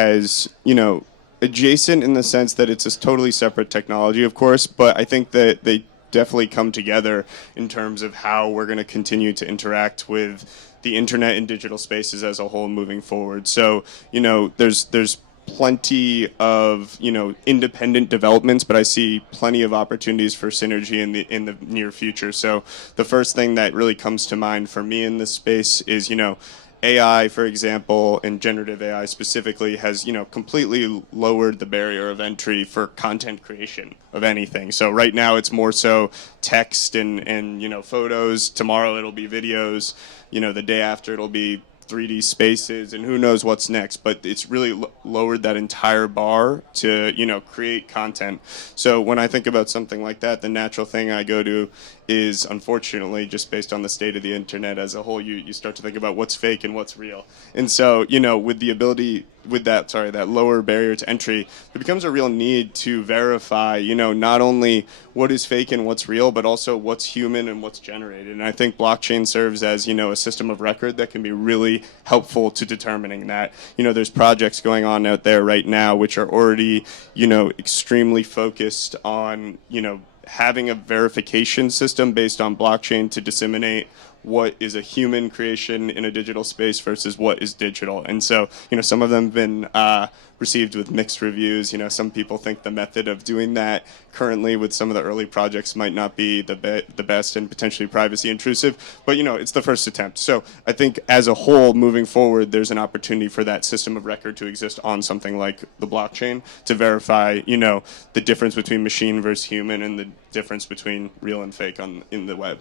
as, adjacent in the sense that it's a totally separate technology, of course, but I think that they definitely come together in terms of how we're going to continue to interact with the internet and digital spaces as a whole moving forward. So, there's plenty of independent developments, but I see plenty of opportunities for synergy in the near future. So the first thing that really comes to mind for me in this space is AI, for example, and generative AI specifically, has completely lowered the barrier of entry for content creation of anything. So right now it's more so text and photos. Tomorrow it'll be videos. The day after it'll be 3D spaces, and who knows what's next. But it's really lowered that entire bar to create content. So when I think about something like that, the natural thing I go to is, unfortunately, just based on the state of the internet as a whole, you start to think about what's fake and what's real. And so with the ability, with that lower barrier to entry, there becomes a real need to verify not only what is fake and what's real, but also what's human and what's generated. And I think blockchain serves as a system of record that can be really helpful to determining that. There's projects going on out there right now which are already extremely focused on having a verification system based on blockchain to disseminate what is a human creation in a digital space versus what is digital. And so, some of them have been received with mixed reviews. Some people think the method of doing that currently with some of the early projects might not be the best and potentially privacy intrusive, but it's the first attempt. So I think as a whole, moving forward, there's an opportunity for that system of record to exist on something like the blockchain to verify, the difference between machine versus human and the difference between real and fake in the web.